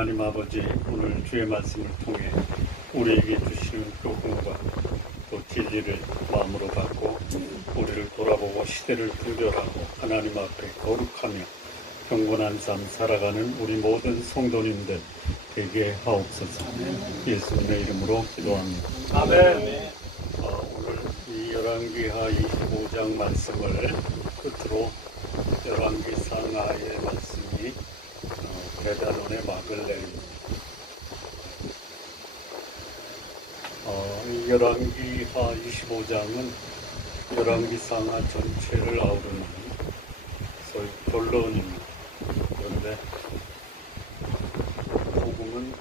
하나님 아버지, 오늘 주의 말씀을 통해 우리에게 주시는 교훈과 또 진리를 마음으로 받고 우리를 돌아보고 시대를 분별하고 하나님 앞에 거룩하며 경건한 삶 살아가는 우리 모든 성도님들 되게 하옵소서. 예수님의 이름으로 기도합니다. 아멘. 오늘 이 열왕기하 25장 말씀을 끝으로 열왕기 상하의 말씀이 베다론의 막을 내립니다. 이 열왕기하 25장은 열왕기 상하 전체를 아우르는 소위 결론입니다. 그런데 복음은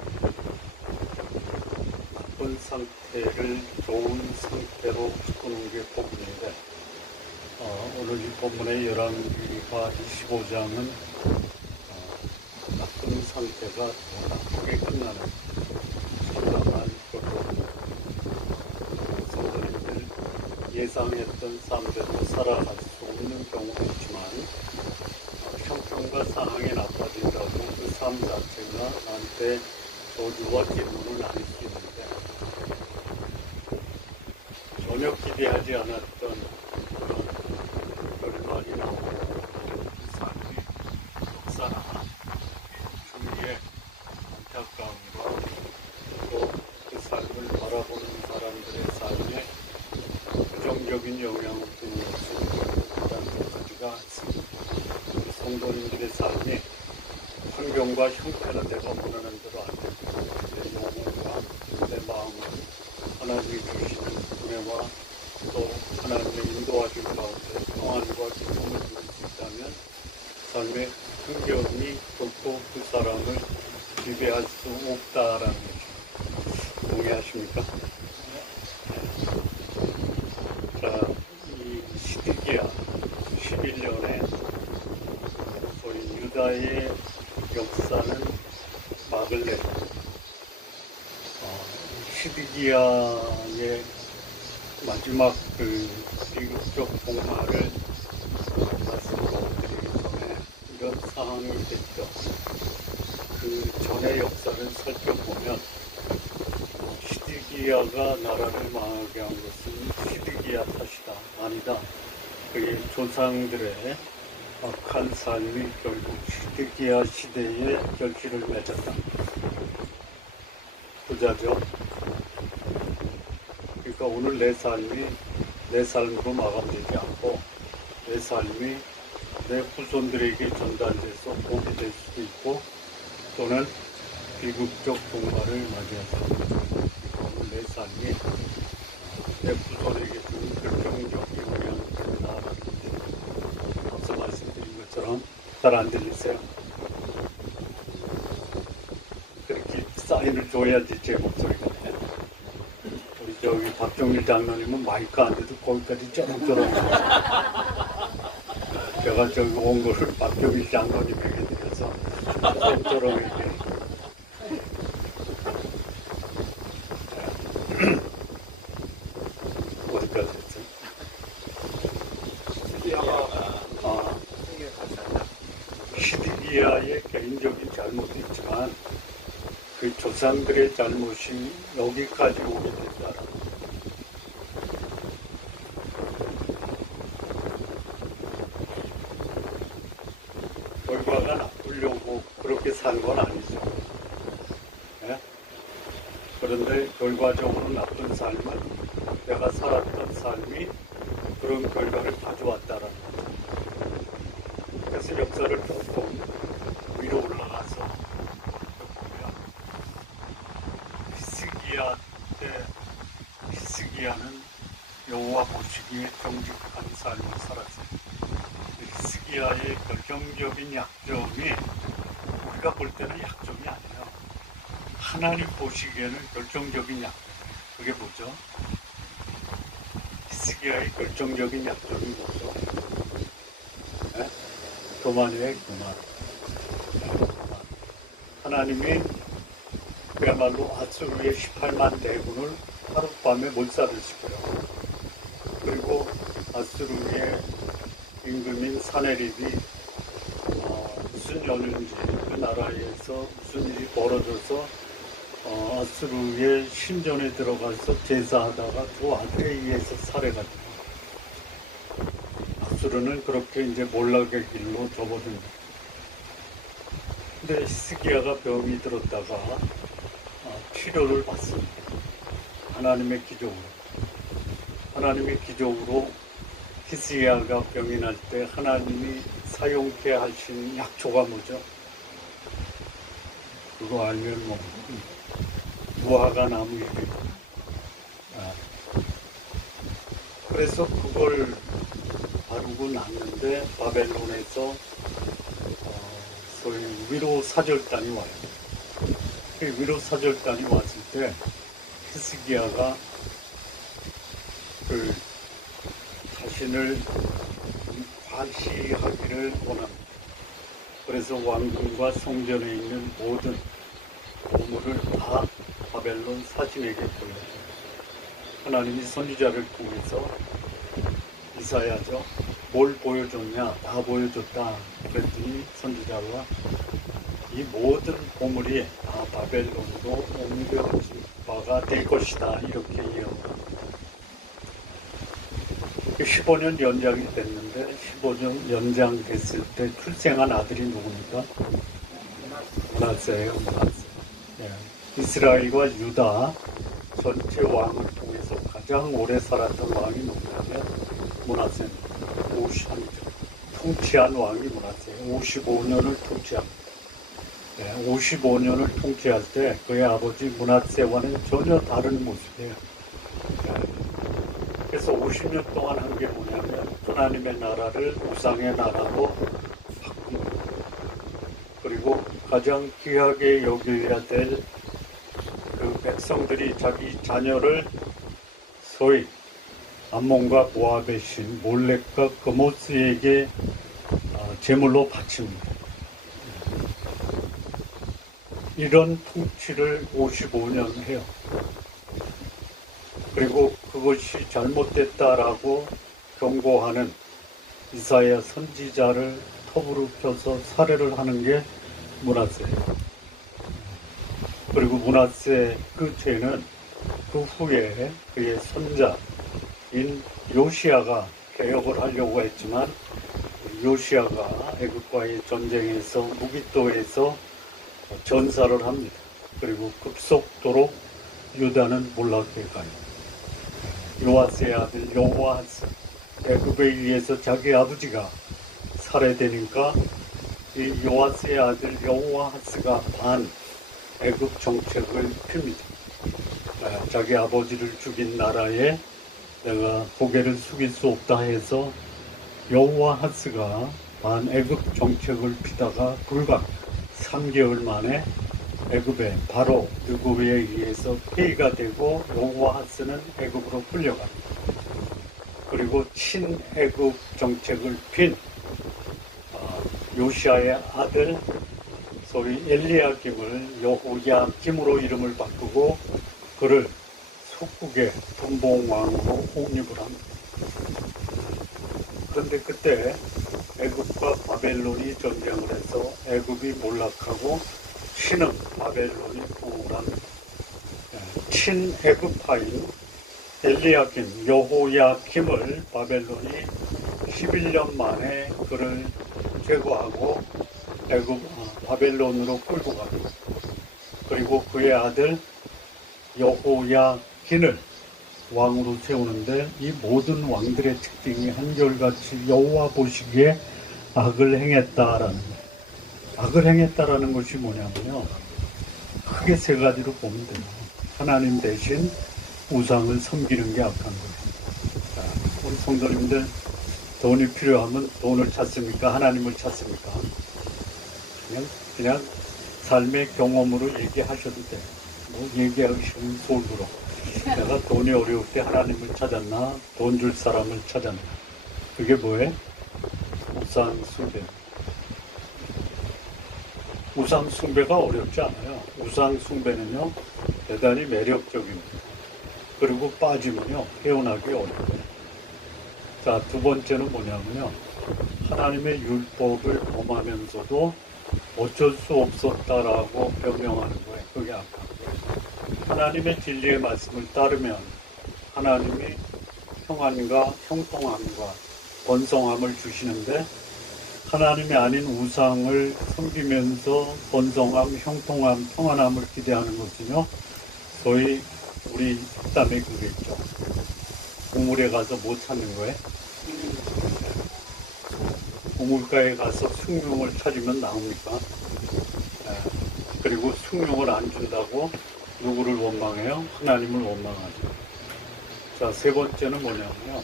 나쁜 상태를 좋은 상태로 바꾸는 게 복음인데 오늘 이 본문의 열왕기하 25장은 나쁜 상태가 더 나쁘게 끝나는 참담한 결론입니다. 성도님들 예상했던 삶대로 살아갈 수 없는 경우도 있지만 형편과 상황이 나빠진다고 그 삶 자체가 나한테 저주와 기쁨을 나눌 수 있는데 전혀 기대하지 않았던 그런 결말이 나오고 그 삶이 역사나 주위의 안타까움과 또 그 삶을 바라보는 사람들의 삶에 부정적인 영향을 주는 것은 불안정하지가 않습니다. 우리 성도님들의 삶이 환경과 형태는 내가 원하는 대로 안 되고 내 영혼과 내 마음은 하나님이 주시는 은혜와 또 하나님의 인도하심 가운데 평안과 기쁨을 누릴 수 있다면 삶의 흥겨움이 결코 그 사람을 지배할 수 없다라는 것입니다. 동의하십니까? 자, 이 시드기야 11년에 소위 유다의 역사는 막을 내립니다. 시드기야의 마지막 그 비극적 종말을 말씀으로 드리기 전에 이런 상황이 됐죠. 그 전의 역사를 살펴보면 시드기야가 나라를 망하게 한 것은 시드기야 탓이다. 아니다. 그의 조상들의 악한 삶이 결국 시드기야 시대에 결실을 맺었다. 부자죠. 그러니까 오늘 내 삶이 내 삶으로 마감되지 않고 내 삶이 내 후손들에게 전달돼서 복이 될 수도 있고 또는 비극적 종말을 맞이할 수 있고 오늘 내 삶이 내 후손에게 주는 결정적인 영향을 준다라는 것입니다. 앞서 말씀드린 것처럼 잘 안 들리세요? 그렇게 사인을 줘야지 제 목소리가 돼. 우리 저기 박종일 장로님은 마이크 안 돼도 거기까지 쩌렁쩌렁. 제가 저기 온 거를 박종일 장로님에게 드려서 쩌렁쩌렁 이렇게. 어디까지 했어요? 시드기야의 개인적인 잘못도 있지만 그 조상들의 잘못이 여기까지 오게 된다라는 결과가 나쁘려고 그렇게 산 건 아니죠. 네? 그런데 결과적으로 나쁜 삶은 내가 살았던 삶이 그런 결과를 가져왔다라는 거죠. 그래서 역사를 조금 위로 올라가서 보면 히스기야 때 히스기야는 여호와 보시기에 정직한 삶을 살았어요. 히스기야의 결정적인 약점이 우리가 볼 때는 약점이 아니에요. 하나님 보시기에는 결정적인 약점이에요. 그게 뭐죠? 히스기야의 결정적인 약점이 뭐죠? 네? 교만이에요, 교만. 하나님이 그야말로 아수르의 18만 대군을 하룻밤에 몰살시켜요. 그리고 아수르의 임금인 사네립이 무슨 년인지 그 나라에서 무슨 일이 벌어져서 아수르의 신전에 들어가서 제사하다가 두 아들에 의해서 살해가 돼요. 아수르는 그렇게 이제 몰락의 길로 접어듭니다. 근데 히스기야가 병이 들었다가 치료를 받습니다. 하나님의 기적으로. 하나님의 기적으로 히스기야가 병이 날 때 하나님이 사용케 하신 약초가 뭐죠? 그거 알면 뭐 무화과 나무 얘기. 그래서 그걸 바르고 났는데 바벨론에서 소위 위로 사절단이 와요. 그 위로 사절단이 왔을 때 히스기야가 그 자신을 과시하기를 원합니다. 그래서 왕궁과 성전에 있는 모든 보물을 다 바벨론 사신에게 보여줘요. 하나님이 선지자를 통해서 이사야죠. 뭘 보여줬냐? 다 보여줬다. 그랬더니 선지자가 이 모든 보물이 다 바벨론으로 옮겨진 바가 될 것이다. 이렇게 이야기합니다. 15년 연장이 됐는데 15년 연장됐을 때 출생한 아들이 누굽니까? 므낫세예요. 므낫세. 예. 이스라엘과 유다 전체 왕을 통해서 가장 오래 살았던 왕이 누구냐면 므낫세입니다. 50년이죠. 통치한 왕이 므낫세예요. 55년을 통치합니다. 55년을 통치할 때 그의 아버지 므낫세와는 전혀 다른 모습이에요. 그래서 50년 동안 한 게 뭐냐면 하나님의 나라를 우상의 나라로 바꿉니다. 그리고 가장 귀하게 여겨야 될 그 백성들이 자기 자녀를 소위 암몬과 모압의 신 몰렉과 그모스에게 제물로 바칩니다. 이런 통치를 55년 해요. 그리고 그것이 잘못됐다라고 경고하는 이사야 선지자를 톱으로 펴서 살해를 하는 게 므낫세예요. 그리고 므낫세 끝에는 그 후에 그의 손자인 요시야가 개혁을 하려고 했지만 요시야가 애국과의 전쟁에서 무기토에서 전사를 합니다. 그리고 급속도로 유다는 몰락해 가요. 요아스의 아들 여호아스, 애굽에 의해서 자기 아버지가 살해되니까 이 요아스의 아들 여호아스가 반 애굽 정책을 핍니다. 자기 아버지를 죽인 나라에 내가 고개를 숙일 수 없다 해서 여호아스가 반 애굽 정책을 피다가 불과 3개월 만에 애굽에 바로 느고베에 의해서 폐위가 되고 여호아스는 애굽으로 끌려갑니다. 그리고 친애굽 정책을 핀 요시아의 아들 소위 엘리야김을 여호야김으로 이름을 바꾸고 그를 속국의 분봉왕으로 옹립을 합니다. 그런데 그때 애굽과 바벨론이 전쟁을 해서 애굽이 몰락하고 신은 바벨론이 부흥을 합니다. 친애굽파인 엘리야김, 여호야김을 바벨론이 11년 만에 그를 제거하고 바벨론으로 끌고 갑니다. 그리고 그의 아들 여호야긴을 왕으로 세우는데 이 모든 왕들의 특징이 한결같이 여호와 보시기에 악을 행했다라는 거예요. 악을 행했다라는 것이 뭐냐면요. 크게 세 가지로 보면 돼요. 하나님 대신 우상을 섬기는 게 악한 거예요. 자, 우리 성도님들 돈이 필요하면 돈을 찾습니까? 하나님을 찾습니까? 그냥 삶의 경험으로 얘기하셔도 돼요. 뭐 얘기하기 싫으면 속으로. 내가 돈이 어려울 때 하나님을 찾았나? 돈 줄 사람을 찾았나? 그게 뭐예요? 우상 숭배. 우상 숭배가 어렵지 않아요. 우상 숭배는요, 대단히 매력적입니다. 그리고 빠지면요, 깨어나기 어려워요. 자, 두 번째는 뭐냐면요, 하나님의 율법을 범하면서도 어쩔 수 없었다라고 변명하는 거예요. 그게 아까 하나님의 진리의 말씀을 따르면 하나님이 평안과 형통함과 번성함을 주시는데 하나님이 아닌 우상을 섬기면서 번성함, 형통함, 평안함을 기대하는 것은요, 소위 우리 속담에 그게 있죠. 우물에 가서 뭐 찾는 거예요? 우물가에 가서 숭늉을 찾으면 나옵니까? 그리고 숭늉을 안 준다고 누구를 원망해요? 하나님을 원망하죠. 자, 세 번째는 뭐냐면요,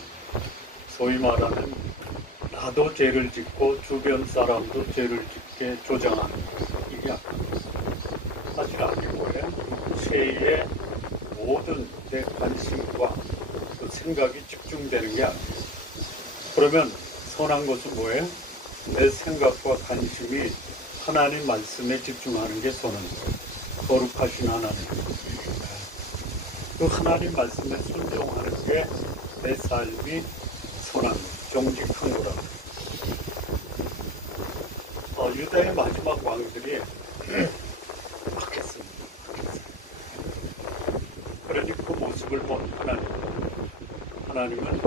소위 말하는 나도 죄를 짓고 주변 사람도 죄를 짓게 조장하는 거예요. 이게 사실 아니고요. 육체의 모든 내 관심과 그 생각이 집중되는 게 아니에요. 그러면 선한 것은 뭐예요? 내 생각과 관심이 하나님 말씀에 집중하는 게 선한 거예요. 거룩하신 하나님. 그 하나님 말씀에 순종하는 게 내 삶이 선한 거예요. 정직한 거라고. 유다의 마지막 왕들이 박했습니다. 그러니 그 모습을 본 하나님은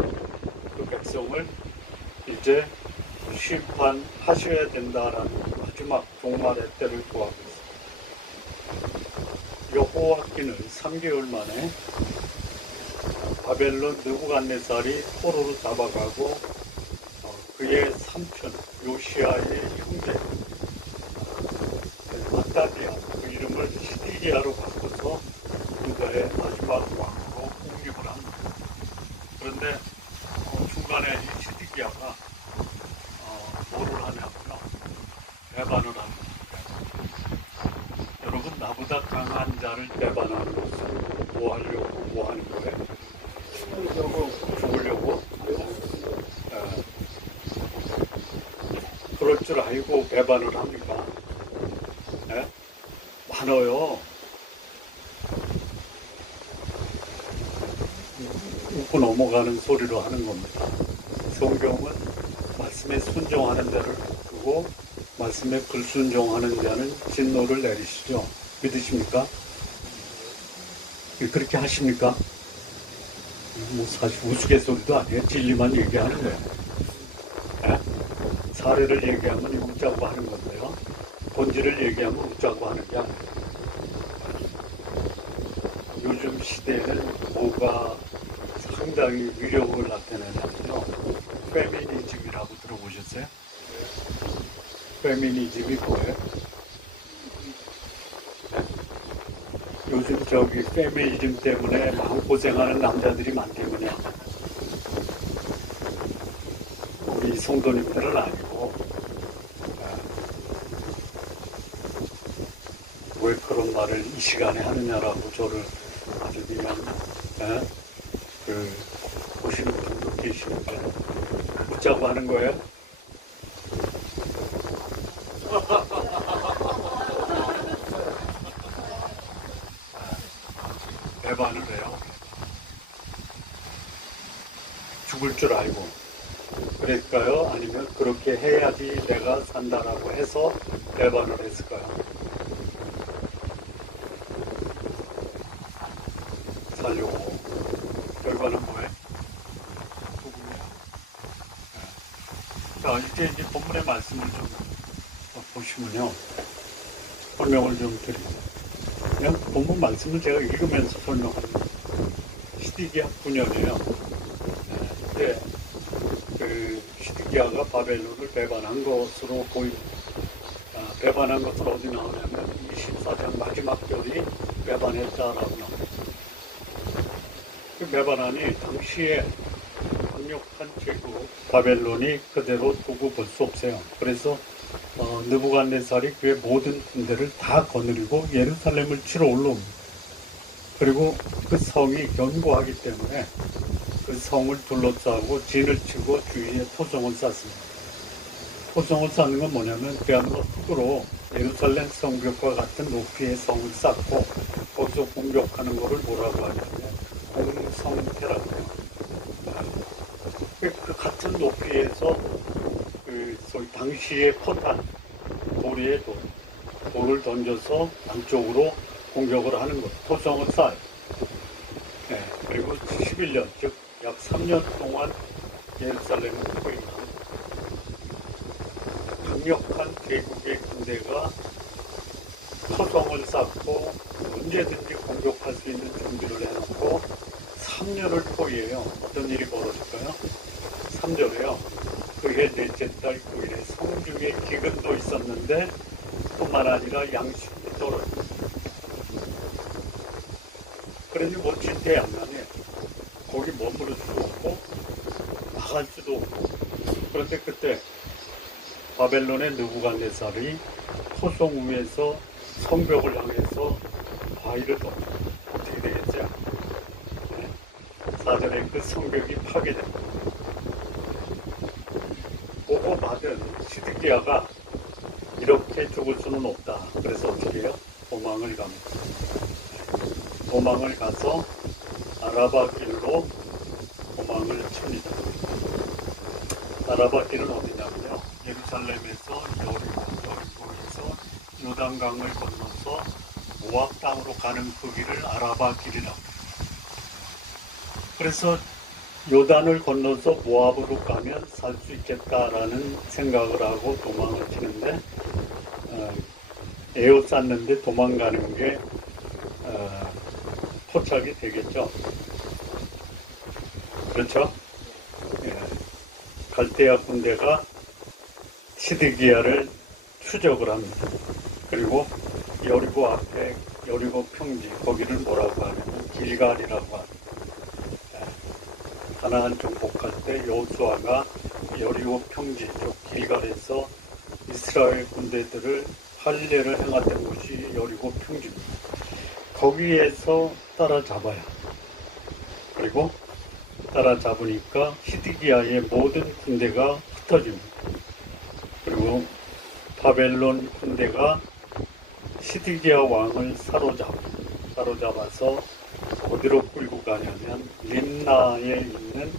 그 백성을 이제 심판하셔야 된다라는 마지막 종말의 때를 구하고 있습니다. 여호와께는 3개월 만에 바벨론 느부갓네살이 포로로 잡아가고 그의 삼촌 요시아의 형제 아따리아, 그 이름을 시디기야로 바꿔서 유다의 마지막 왕으로 공립을 합니다. 그런데 중간에 이 시디기야가 뭐를 하냐고요? 배반을 합니다. 여러분, 나보다 강한 자를 배반하는 것은 뭐 하려고, 뭐 하는 거예요? 죽으려고? 그럴 줄 알고 배반을 합니까? 많아요. 웃고 넘어가는 소리로 하는 겁니다. 성경은 말씀에 순종하는 자를 두고 말씀에 불순종하는 자는 진노를 내리시죠. 믿으십니까? 그렇게 하십니까? 뭐 사실 우스갯소리도 아니에요. 진리만 얘기하는 거예요. 사례를 얘기하면 웃자고 하는 건데요. 본질을 얘기하면 웃자고 하는 게 아니에요. 요즘 시대에는 뭐가 상당히 위력을 나타내냐면요. 페미니즘이라고 들어보셨어요? 페미니즘이 뭐예요? 요즘 페미니즘 때문에 마음고생하는 남자들이 많기 때문에 우리 성도님들은 아니고 왜 그런 말을 이 시간에 하느냐라고 저를 아주 그냥 보시는 분도 계시는데 묻자고 하는 거예요? 배반을 해요. 죽을 줄 알고 그랬을까요? 아니면 그렇게 해야지 내가 산다라고 해서 배반을 했을까요? 살려고. 결과는 뭐예요? 죽음이에요. 자, 이제 본문의 말씀을 좀 보시면요. 설명을 좀 드립니다. 그냥 본문 말씀을 제가 읽으면서 설명합니다. 시디기야 9년이에요. 이때 그 시디기야가 바벨론을 배반한 것으로 보입니다. 배반한 것은 어디 나오냐면 24장 마지막 절이 배반했다라고 나옵니다. 그 배반하니 당시에 강력한 제국 바벨론이 그대로 두고 볼 수 없어요. 그래서 느부갓네살이 그의 모든 군대를 다 거느리고 예루살렘을 치러 올라옵니다. 그리고 그 성이 견고하기 때문에 그 성을 둘러싸고 진을 치고 주위에 토성을 쌓습니다. 토성을 쌓는 건 뭐냐면 그야말로 흙으로 예루살렘 성벽과 같은 높이의 성을 쌓고 거기서 공격하는 것을 뭐라고 하냐면 공성태라고 해요. 그 같은 높이에서 소위 당시의 포탄, 돌 위에 돌을 던져서 안쪽으로 공격을 하는 것. 토성은 쌀. 네, 그리고 11년, 즉 약 3년 동안 예루살렘을 포위합니다. 강력한 제국의 군대가 토성을 쌓고 언제든지 공격할 수 있는 준비를 해놓고 3년을 포위해요. 어떤 일이 벌어질까요? 3절에요. 그해 넷째 달 9일에 성중에 기근도 있었는데 뿐만 아니라 양식도 떨어졌어요. 그러니 뭐 진퇴양난에 거기 머무를 수도 없고 나갈 수도 없고. 그런데 그때 바벨론의 느부갓네살이 토성 위에서 성벽을 향해서 바위를 던져. 어떻게 되겠어요? 4절에 그 성벽이 파괴됩니다. 보고받은 시드기야가 이렇게 죽을 수는 없다. 그래서 어떻게 해요? 도망을 갑니다. 도망을 가서 아라바 길로 도망을 칩니다. 아라바 길은 어디냐면요. 예루살렘에서 여리고에서 요단강을 건너서 모압 땅으로 가는 그 길을 아라바 길이라고 해요. 그래서 요단을 건너서 모압으로 가면 살 수 있겠다라는 생각을 하고 도망을 치는데 에워쌌는데 도망가는 게 포착이 되겠죠. 그렇죠? 예. 갈대아 군대가 시드기야를 추적을 합니다. 그리고 여리고 앞에 여리고 평지 거기를 뭐라고 하냐면 길갈이라고 합니다. 가나안 정복할 때 여호수아가 여리고 평지 쪽 길갈에서 이스라엘 군대들을 할례를 행했던 곳이 여리고 평지입니다. 거기에서 따라잡아야. 그리고 따라잡으니까 시드기야의 모든 군대가 흩어집니다. 그리고 바벨론 군대가 시드기야 왕을 사로잡아서 어디로 끌고 가냐면 림나에 있는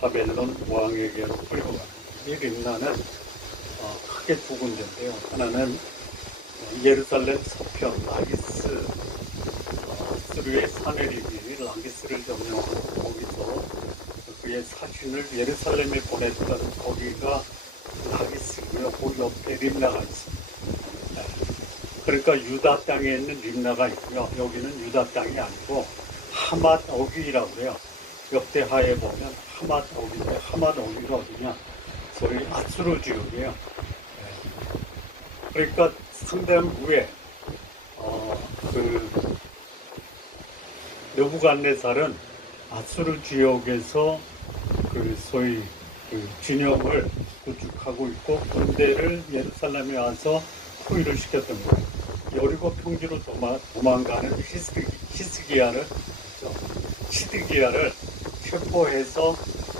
바벨론 왕에게로 끌고 갑니다. 이 림나는 크게 두 군데인데요. 하나는 예루살렘 서편 라기스 스루의 사내립이 라기스를 점령하고 거기서 그의 사신을 예루살렘에 보냈던 거기가 라기스고요. 그 옆에 림나가 있습니다. 그러니까 유다 땅에 있는 림나가 있고요. 여기는 유다 땅이 아니고 하맛 어귀라고 해요. 역대하에 보면 하맛 어귀인데 하맛 어귀가 어디냐? 소위 아수르 지역이에요. 그러니까 상당 후에 느부갓네살은 아수르 지역에서 그 소위 그 진영을 구축하고 있고 군대를 예루살렘에 와서 포위를 시켰던 거예요. 여리고 평지로 도망가는 시드기야를 체포해서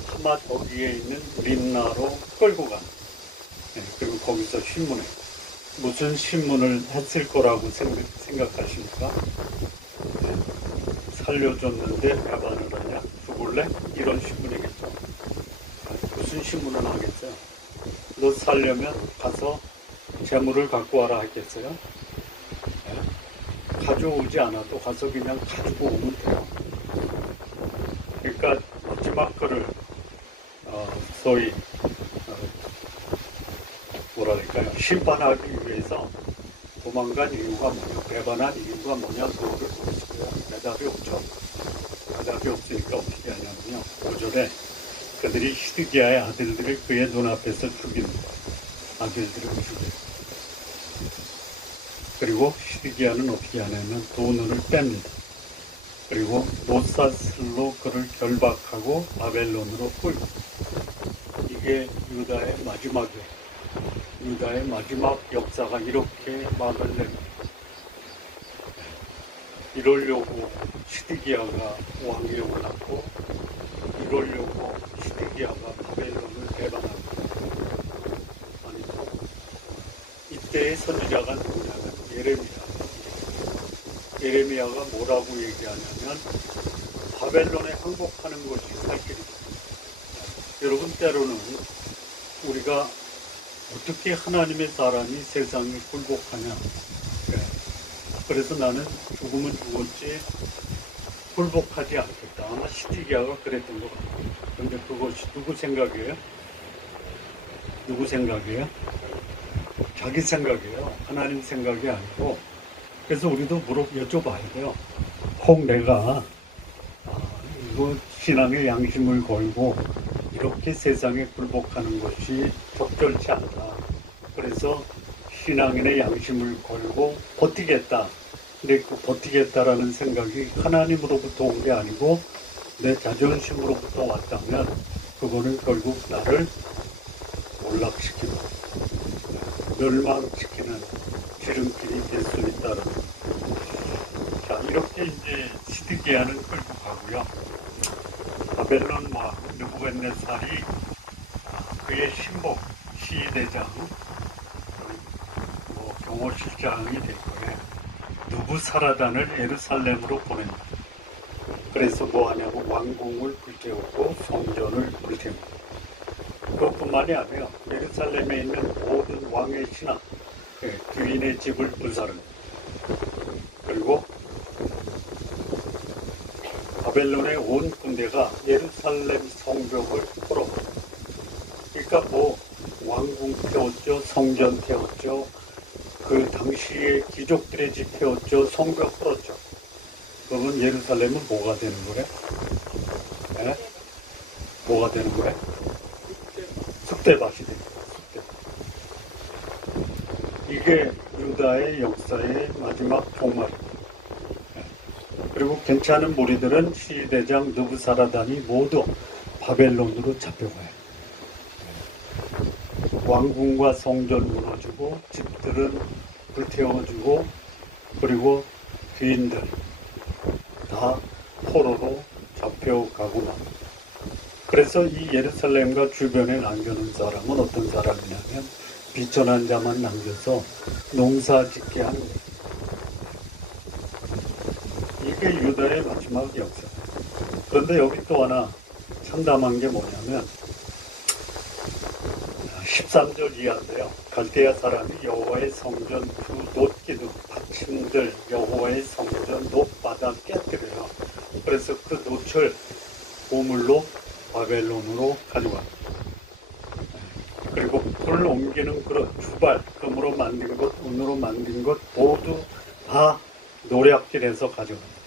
하맛 거기에 있는 림나로 끌고 간. 그리고 거기서 신문해. 무슨 신문을 했을 거라고 생각하십니까? 살려줬는데 배반을 하냐? 죽을래? 이런 신문이겠죠. 무슨 신문을 하겠어요? 너 살려면 가서 재물을 갖고 와라 했겠어요? 가져오지 않아도 가서 그냥 가지고 오면 돼요. 그러니까 마지막 거를 소위 뭐랄까요? 심판하기 위해서 도망간 이유가 뭐냐, 배반한 이유가 뭐냐, 그거를 물으시고요. 대답이 없죠. 대답이 없으니까 어떻게 하냐면요. 5절에 그들이 시드기야의 아들들을 그의 눈앞에서 죽입니다. 아들들을 죽여요. 그리고 시드기야는 어떻게 하냐면 돈을 뺍니다. 그리고 노사슬로 그를 결박하고 바벨론으로 끌고. 이게 유다의 마지막 역사가 이렇게 막을 냅니다. 이러려고 시드기야가 왕위에 올랐고, 이러려고 시드기야가 바벨론을 배반하고. 아니죠. 이때의 선지자가 누구냐면 예레미야가 뭐라고 얘기하냐면 바벨론에 항복하는 것이 살 길이다. 여러분, 때로는 우리가 어떻게 하나님의 사람이 세상에 굴복하냐. 그래서 나는 죽으면 죽었지 굴복하지 않겠다. 아마 시디기야가 그랬던 것 같아요. 근데 그것이 누구 생각이에요? 누구 생각이에요? 자기 생각이에요. 하나님 생각이 아니고. 그래서 우리도 여쭤봐야 돼요. 혹 내가 이거 신앙의 양심을 걸고 이렇게 세상에 굴복하는 것이 적절치 않다. 그래서 신앙인의 양심을 걸고 버티겠다. 근데 그 버티겠다라는 생각이 하나님으로부터 온 게 아니고 내 자존심으로부터 왔다면 그거는 결국 나를 몰락시키고 멸망시키는 지름길이 될 수 있다는. 자, 이렇게 이제 시드기야는 끌고 가고요. 바벨론 왕 느부갓네살이 그의 신복 시대장 경호실장이 될 거예요. 느부사라단을 예루살렘으로 보낸다. 그래서 뭐 하냐고 왕궁을 불태우고 성전을 불태우고. 그것뿐만이 아니라 예루살렘에 있는 모든 왕의 신하, 귀인의 집을 불사릅니다. 그리고 바벨론의 온 군대가 예루살렘 성벽을 뚫어. 그러니까 뭐 왕궁 태웠죠, 성전 태웠죠, 그 당시에 귀족들의 집 태웠죠, 성벽 뚫었죠. 그러면 예루살렘은 뭐가 되는 거래? 네? 뭐가 되는 거래? 쑥대밭이 됩니다. 쑥대밭. 이게 유다의 역사의 마지막 종말입니다. 그리고 괜찮은 무리들은 시대장 느부사라단이 모두 바벨론으로 잡혀가요. 왕궁과 성전 무너지고 집들은 불태워지고 그리고 귀인들 다 포로로 잡혀가고 납니다. 그래서 이 예루살렘과 주변에 남겨놓은 사람은 어떤 사람이냐면 비천한 자만 남겨서 농사 짓게 하는 거예요. 이게 유다의 마지막 역사. 그런데 여기 또 하나 참담한 게 뭐냐면 13절 이하인데요. 갈대아 사람이 여호와의 성전 두 놋기둥 받침들 여호와의 성전 놋바닥 깨뜨려요. 그래서 그 놋을 보물로 바벨론으로 가져갑니다. 그리고 불 옮기는 그릇, 주발, 금으로 만든 것, 은으로 만든 것 모두 다 노략질해서 가져갑니다.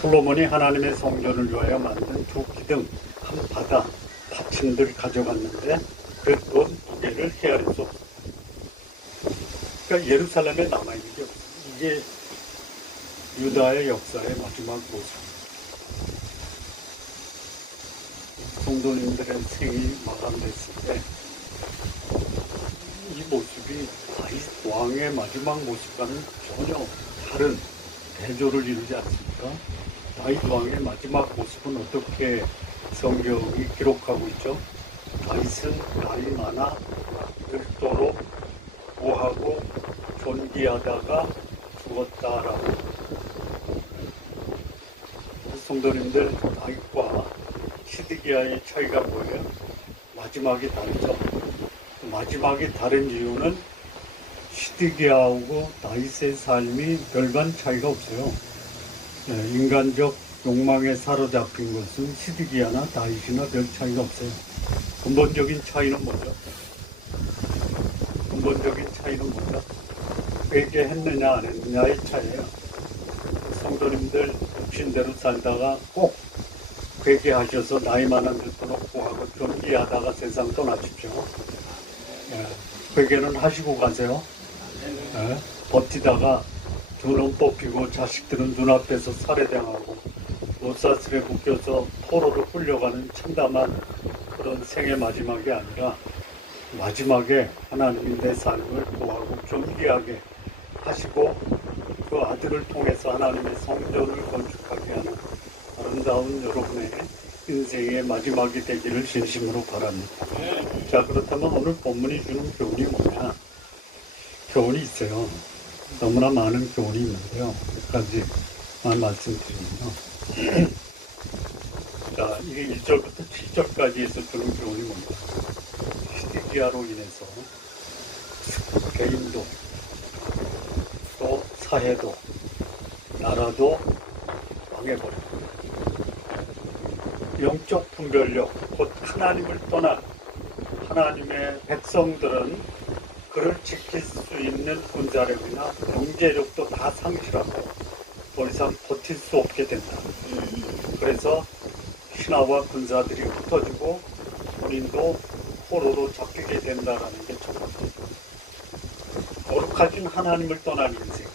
솔로몬이 하나님의 성전을 위하여 만든 두 기둥, 한 바다, 받침들 가져갔는데 그 돈 두 개를 헤아릴 수 없어요. 그러니까 예루살렘에 남아있는 게 없어요. 이게 유다의 역사의 마지막 모습. 성도님들의 생이 마감됐을 때 이 모습이 다윗 왕의 마지막 모습과는 전혀 다른 대조를 이루지 않습니까? 다윗 왕의 마지막 모습은 어떻게 성경이 기록하고 있죠? 다윗은 나이 많아 늙도록 고하고 존귀하다가 죽었다라고. 성도님들, 다윗과 시드기야의 차이가 뭐예요? 마지막이 다르죠. 마지막이 다른 이유는 시드기야하고 다윗의 삶이 별반 차이가 없어요. 인간적 욕망에 사로잡힌 것은 시드기야나 다윗이나 별 차이가 없어요. 근본적인 차이는 뭐죠? 근본적인 차이는 뭐죠? 회개했느냐 안 했느냐의 차이예요. 성도님들 육신대로 살다가 꼭 회개하셔서 나이 많은 늙도록 구하고 존귀하다가 세상 떠나십시오. 회개는 하시고 가세요. 버티다가 두 눈 뽑히고 자식들은 눈앞에서 살해당하고 노사슬에 묶여서 포로로 끌려가는 참담한 그런 생의 마지막이 아니라 마지막에 하나님이 내 삶을 구하고 존귀하게 하시고 그 아들을 통해서 하나님의 성전을 건축하게 하는 아름다운 여러분의 인생의 마지막이 되기를 진심으로 바랍니다. 자, 그렇다면 오늘 본문이 주는 교훈이 뭐냐? 교훈이 있어요. 너무나 많은 교훈이 있는데요. 몇 가지만 말씀드리면요. 자, 이게 1절부터 7절까지에서 주는 교훈이 뭡니까? 히드기야로 인해서 개인도 또 사회도 나라도 망해버립니다. 영적 분별력, 곧 하나님을 떠난 하나님의 백성들은 그를 지킬 수 있는 군사력이나 경제력도 다 상실하고 더 이상 버틸 수 없게 된다. 그래서 신하와 군사들이 흩어지고 본인도 포로로 잡히게 된다는 게 첫 번째죠. 거룩하신 하나님을 떠난 인생,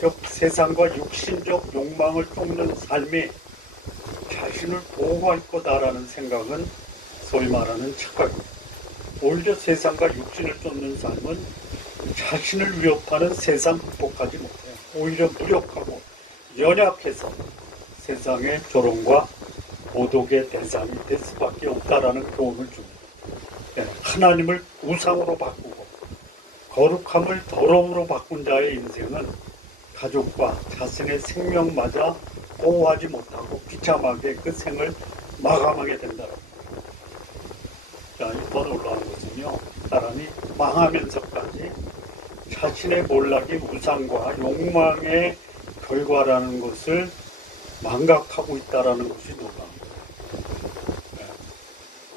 즉 세상과 육신적 욕망을 쫓는 삶이 자신을 보호할 거다라는 생각은 소위 말하는 착각입니다. 오히려 세상과 육신을 쫓는 삶은 자신을 위협하는 세상 극복하지 못해요. 오히려 무력하고 연약해서 세상의 조롱과 모독의 대상이 될 수밖에 없다라는 교훈을 줍니다. 하나님을 우상으로 바꾸고 거룩함을 더러움으로 바꾼 자의 인생은 가족과 자신의 생명마저 보호하지 못하고 비참하게 그 생을 마감하게 된다는 거예요. 자, 이번 올라온 것은요, 사람이 망하면서까지 자신의 몰락이 우상과 욕망의 결과라는 것을 망각하고 있다는 것이 놀라운 거예요.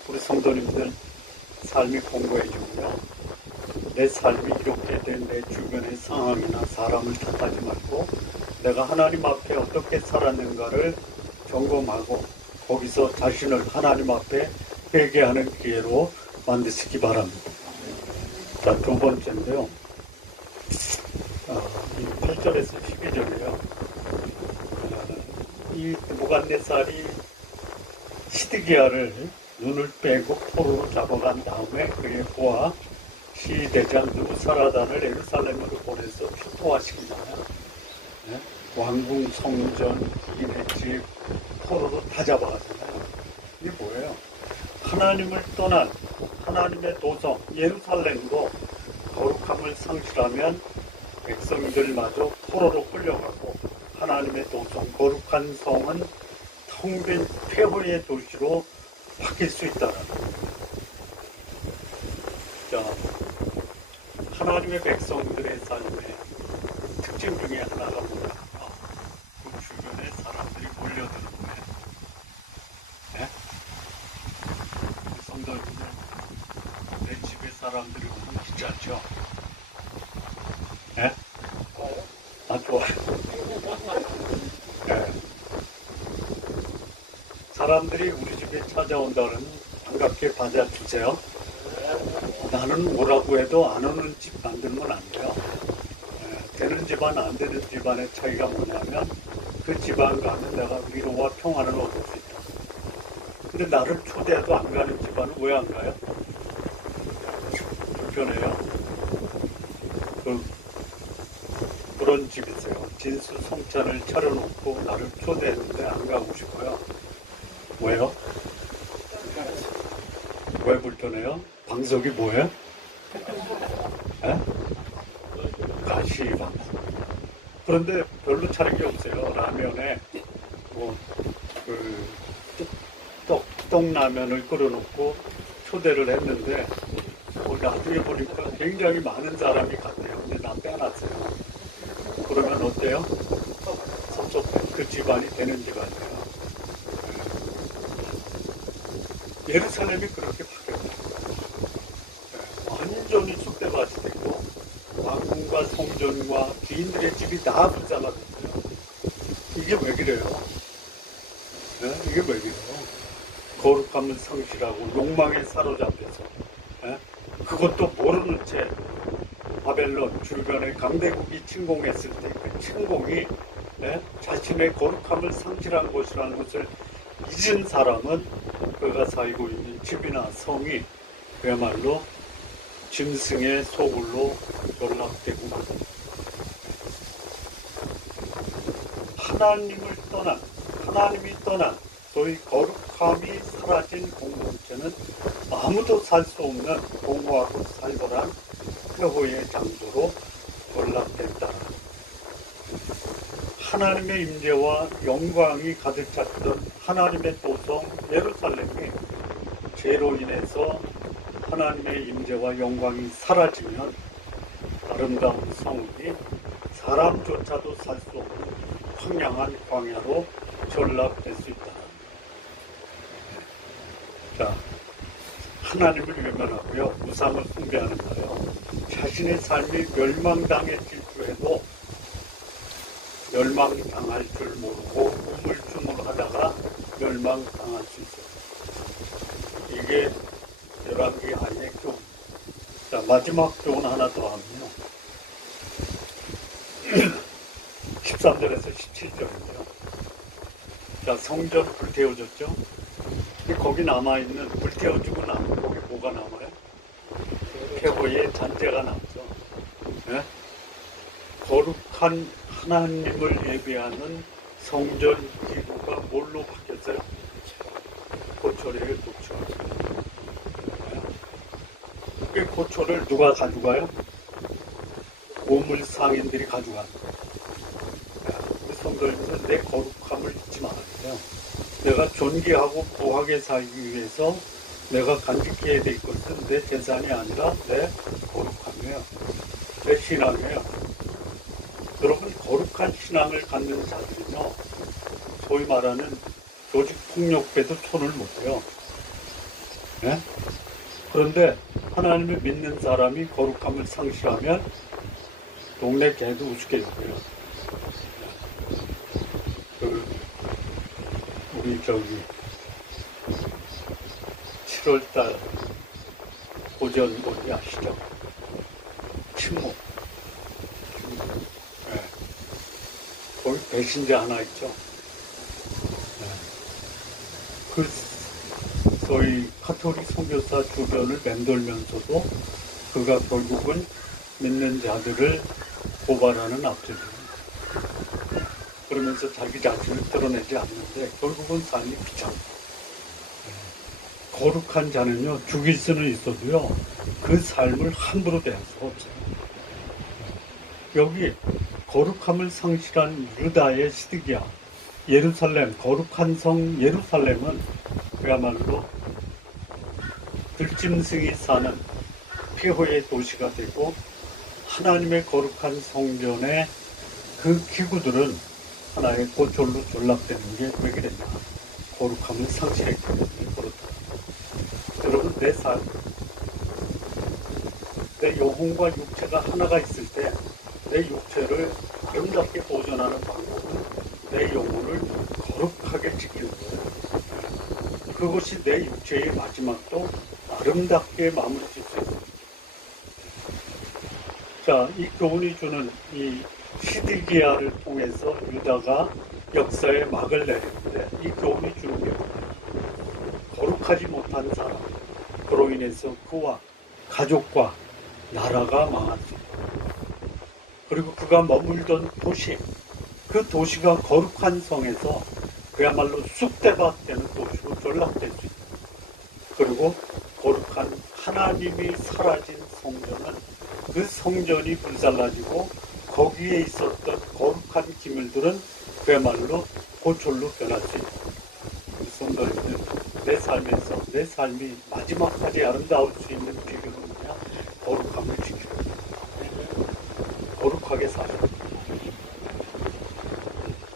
우리 성도님들 삶이 공고해지면요, 내 삶이 이렇게 된 내 주변의 상황이나 사람을 탓하지 말고 내가 하나님 앞에 어떻게 살았는가를 점검하고 거기서 자신을 하나님 앞에 회개하는 기회로 만드시기 바랍니다. 자, 두 번째인데요. 이 8절에서 12절이요. 이 무갓네살이 시드기야를 눈을 빼고 포로로 잡아간 다음에 그의 부하 시대장 느부사라단을 예루살렘으로 보내서 초토화시키잖아요. 네? 왕궁, 성전, 이네 집, 포로로 다 잡아가잖아요. 이게 뭐예요? 하나님을 떠난 하나님의 도성 예루살렘도 거룩함을 상실하면 백성들마저 포로로 끌려가고 하나님의 도성 거룩한 성은 텅 빈 폐허의 도시로 바뀔 수 있다는 거예요. 자, 하나님의 백성들의 삶의 특징 중에 하나가 뭐냐? 그 주변에 사람들이 몰려드는 거예요. 네? 성도님들, 내 집에 사람들이 오면 귀찮죠? 네? 아, 좋아요. 네. 사람들이 우리 집에 찾아온다면 반갑게 받아주세요. 나는 뭐라고 해도 안 오는 집 만들면 안 돼요. 되는 집안, 안 되는 집안의 차이가 뭐냐면 그 집안 가면 내가 위로와 평안을 얻을 수 있다. 근데 나를 초대해도 안 가는 집안은 왜 안 가요? 불편해요. 그런 집 있어요. 진수성찬을 차려놓고 나를 초대했는데 안 가고 싶어요. 왜요? 왜 불편해요? 방석이 뭐예요? 가시방석. 그런데 별로 차린 게 없어요. 라면에 떡라면을 끓여놓고 초대를 했는데 나중에 보니까 굉장히 많은 사람이 갔대요. 근데 나 빼놨어요. 그러면 어때요? 섭섭해. 그 집안이 되는 집안이에요. 예루살렘이 그렇게 바뀌었어요. 완전히 쑥대밭이 되고 왕궁과 성전과 기인들의 집이 다 부자가 됐어요. 이게 왜 그래요? 네? 이게 왜 그래요? 거룩함을 상실하고 욕망에 사로잡혀서 네? 그것도 모르는 채 바벨론 주변에 강대국이 침공했을 때 그 침공이 네? 자신의 거룩함을 상실한 것이라는 것을 잊은 사람은 그가 살고 있는 집이나 성이 그야말로 짐승의 소굴로 연락되고 하나님이 떠난 소위 거룩함이 사라진 공동체는 아무도 살 수 없는 공허하고 살벌한 폐허의 장소로 연락된다. 하나님의 임재와 영광이 가득 찼던 하나님의 도성 예루살렘이 죄로 인해서 하나님의 임재와 영광이 사라지면 아름다운 성읍이 사람조차도 살 수 없는 황량한 광야로 전락될 수 있다. 자, 하나님을 외면하고요, 우상을 숭배하는가요? 자신의 삶이 멸망당했을지라도 멸망당할 줄 모르고 우물쭈물하다가 멸망당할 수 있어요. 이게 열왕기 하의 교훈. 자, 마지막 교훈 하나 더 하면요. 13절에서 17절인데요. 자, 성전 불태워졌죠? 거기 남아있는, 불태워지고 나면 거기 뭐가 남아요? 태호의 잔재가 남죠. 네? 거룩한 하나님을 예배하는 성전 기구가 뭘로 바뀌었어요? 고초래요, 고초. 그 고초를 누가 가져가요? 우물 상인들이 가져가요. 우리 성도님들은 내 거룩함을 잊지 말아야 돼요. 내가 존귀하고 고하게 살기 위해서 내가 간직해야 될 것은 내 재산이 아니라 내 거룩함이에요. 내 신앙이에요. 여러분, 거룩한 신앙을 갖는 자들은요, 소위 말하는 조직 폭력배도 손을 못 대요. 네? 그런데 하나님을 믿는 사람이 거룩함을 상실하면 동네 개도 우습게 여겨요. 우리 7월달 고전놀이 아시죠? 침묵. 네. 거기 배신자 하나 있죠. 네. 그 소위 카톨릭 선교사 주변을 맴돌면서도 그가 결국은 믿는 자들을 고발하는 앞쪽입니다. 그러면서 자기 자신을 드러내지 않는데 결국은 삶이 비참해요. 거룩한 자는요, 죽일 수는 있어도요, 그 삶을 함부로 대할 수가 없어요. 여기 거룩함을 상실한 유다의 시드기야, 예루살렘, 거룩한 성 예루살렘은 그야말로 들짐승이 사는 폐허의 도시가 되고, 하나님의 거룩한 성전의 그 기구들은 하나의 고졸로 전락되는 게 왜 그랬냐? 거룩함을 상실했기 때문에 그렇다. 여러분, 내 삶, 내 영혼과 육체가 하나가 있을 때 내 육체를 아름답게 보존하는 방법은 내 영혼을 거룩하게 지키는 거예요. 그것이 내 육체의 마지막도 아름답게 마무리 짓을 수 있습니다. 자, 이 교훈이 주는 이 시드기야를 통해서 유다가 역사에 막을 내리는데, 이 교훈이 주는 게 거룩하지 못한 사람, 그로 인해서 그와 가족과 나라가 망할 수 있다. 그리고 그가 머물던 도시, 그 도시가 거룩한 성에서 그야말로 쑥대밭 되는 도시로 전락될 수 있다. 그리고 거룩한 하나님이 사라진 성전은, 그 성전이 불살라지고 거기에 있었던 거룩한 기물들은 그야말로 고졸로 변할 수 있다. 우리 성도님들, 내 삶에서 내 삶이 마지막까지 아름다울 수 있는 비결은 뭐냐? 거룩함을 지키는 거예요. 거룩하게 살아야 돼요.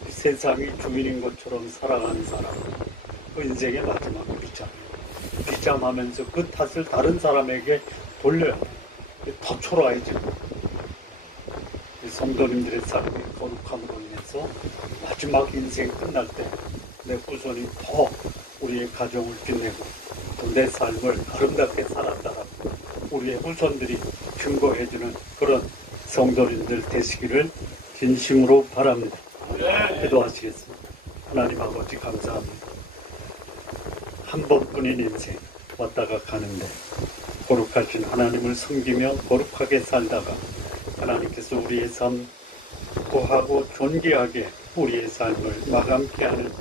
이 세상이 주인인 것처럼 살아가는 사람은 그 인생의 마지막은 비참해요. 비참하면서 그 탓을 다른 사람에게 돌려요. 더 초라해지고. 성도님들의 삶이 거룩함으로 인해서 마지막 인생이 끝날 때 내 후손이 더 우리의 가정을 빛내고 또 내 삶을 아름답게 살았다라고 우리의 후손들이 증거해주는 그런 성도님들 되시기를 진심으로 바랍니다. 기도하시겠습니다. 하나님 아버지, 감사합니다. 한 번뿐인 인생 왔다가 가는데 거룩하신 하나님을 섬기며 거룩하게 살다가 하나님께서 우리의 삶 고하고 존귀하게 우리의 삶을 마감케 하는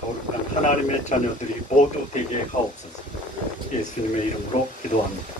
거룩한 하나님의 자녀들이 모두 되게 하옵소서. 예수님의 이름으로 기도합니다.